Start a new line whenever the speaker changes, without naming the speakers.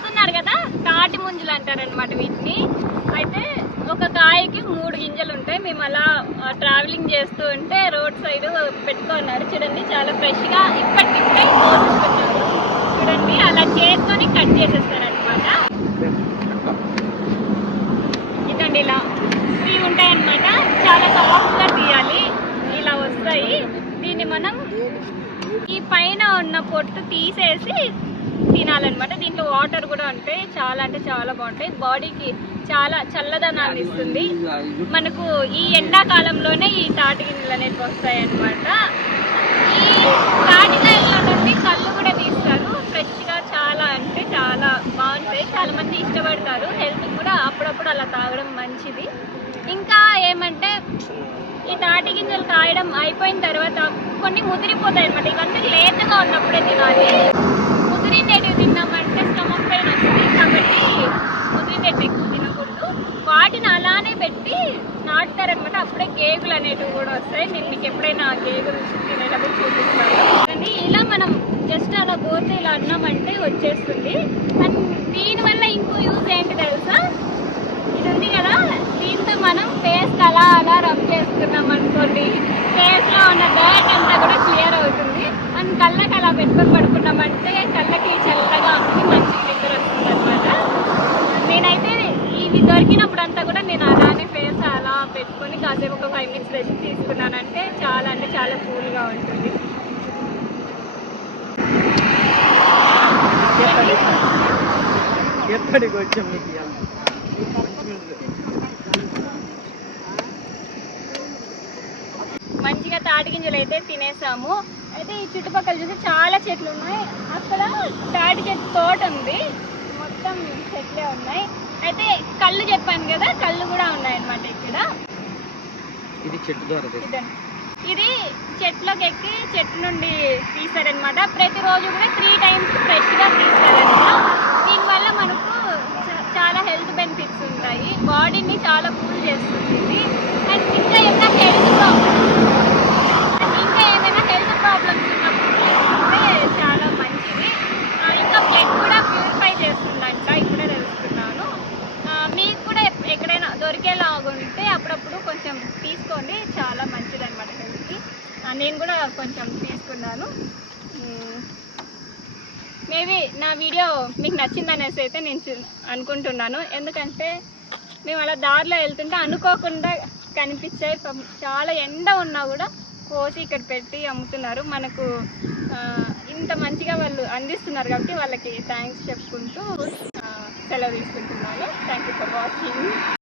చూస్తున్నారు కదా తాటి ముంజులు అంటారనమాట వీటిని. అయితే ఒక కాయకి మూడు గింజలు ఉంటాయి. మేము అలా ట్రావెలింగ్ చేస్తూ ఉంటే రోడ్ సైడ్ పెట్టుకున్నారు. చూడండి చాలా ఫ్రెష్గా ఇప్పటికిప్పుడే కోసుకున్నారు చూడండి అలా చేసుకొని కట్ చేసేస్తారనమాట ఇదండి ఇలా. ఇవి ఉంటాయన్నమాట. చాలా సాఫ్ట్గా తీయాలి. ఇలా వస్తాయి. దీన్ని మనం ఈ పైన ఉన్న పొట్టు తీసేసి తినాలన్నమాట. దీంట్లో వాటర్ కూడా ఉంటాయి చాలా అంటే చాలా బాగుంటాయి. బాడీకి చాలా చల్లదనాన్ని ఇస్తుంది. మనకు ఈ ఎండాకాలంలోనే ఈ తాటి గింజలు అనేవి వస్తాయి అన్నమాట ఈ తాటికాయల నుండి కళ్ళు కూడా తీస్తారు. ఫ్రెష్గా చాలా అంటే చాలా బాగుంటాయి. చాలా మంది ఇష్టపడతారు. హెల్త్ కూడా అప్పుడప్పుడు అలా తాగడం మంచిది. ఇంకా ఏమంటే ఈ తాటి గింజలు కాయడం అయిపోయిన తర్వాత కొన్ని ముదిరిపోతాయి అనమాట ఇవన్నీ లేతగా ఉన్నప్పుడే తినాలి. వాటిని అలానే పెట్టి నాటుతారనమాట అప్పుడే కేకులు అనేటివి కూడా వస్తాయి. నేను మీకు ఎప్పుడైనా కేకులు తినేటప్పుడు చూపిస్తాను. కానీ ఇలా మనం జస్ట్ అలా పోతే ఇలా అన్నామంటే వచ్చేస్తుంది. అండ్ దీనివల్ల ఇంకో యూజ్ ఏంటి తెలుసా? ఇది ఉంది కదా దీంతో మనం ఫేస్ అలా అలా రబ్ చేసుకున్నాం అనుకోండి.
ఎక్కడికి వచ్చాం మీకు?
మంచిగా తాటి గింజలు అయితే తినేసాము. అయితే ఈ చుట్టుపక్కల చూసి చాలా చెట్లు ఉన్నాయి. అక్కడ తాటి చెట్టు తోట ఉంది. మొత్తం చెట్లే ఉన్నాయి. అయితే కళ్ళు చెప్పాను కదా కళ్ళు కూడా ఉన్నాయన్నమాట ఇక్కడ.
ఇది చెట్టు ద్వారా.
ఇది. చెట్లోకి ఎక్కి చెట్టు నుండి తీస్తారనమాట ప్రతిరోజు కూడా త్రీ టైమ్స్ ఫ్రెష్గా తీస్తారనమాట దీనివల్ల మనకు చ- చాలా హెల్త్ బెనిఫిట్స్ ఉంటాయి బాడీని చాలా కూల్ చేస్తుంది ఇది. అండ్ ఇంకా ఏమైనా హెల్త్ ప్రాబ్లమ్స్ ఇంకా ఏమైనా హెల్త్ ప్రాబ్లమ్స్ ఉన్నప్పుడు తీసుకుంటే చాలా మంచిది ఆ, ఇంకా బ్లడ్ కూడా ప్యూరిఫై చేస్తుందంట ఇప్పుడే తెలుసుకున్నాను ఆ, మీకు కూడా ఎప్- ఎక్కడైనా దొరికేలాగుంటే అప్పుడప్పుడు కొంచెం తీసుకోండి. చాలా మంచిది అనమాట హెల్త్కి నేను కూడా కొంచెం తీసుకున్నాను. మేబీ నా వీడియో మీకు నచ్చిందనేసి అయితే నేను అనుకుంటున్నాను. ఎందుకంటే మేము అలా దారిలో వెళ్తుంటే అనుకోకుండా కనిపించాయి చాలా ఎండ ఉన్నా కూడా కోసి ఇక్కడ పెట్టి అమ్ముతున్నారు. మనకు ఇంత మంచిగా వాళ్ళు అందిస్తున్నారు కాబట్టి వాళ్ళకి థ్యాంక్స్ చెప్పుకుంటూ సెలవు తీసుకుంటున్నాను. Thank you for watching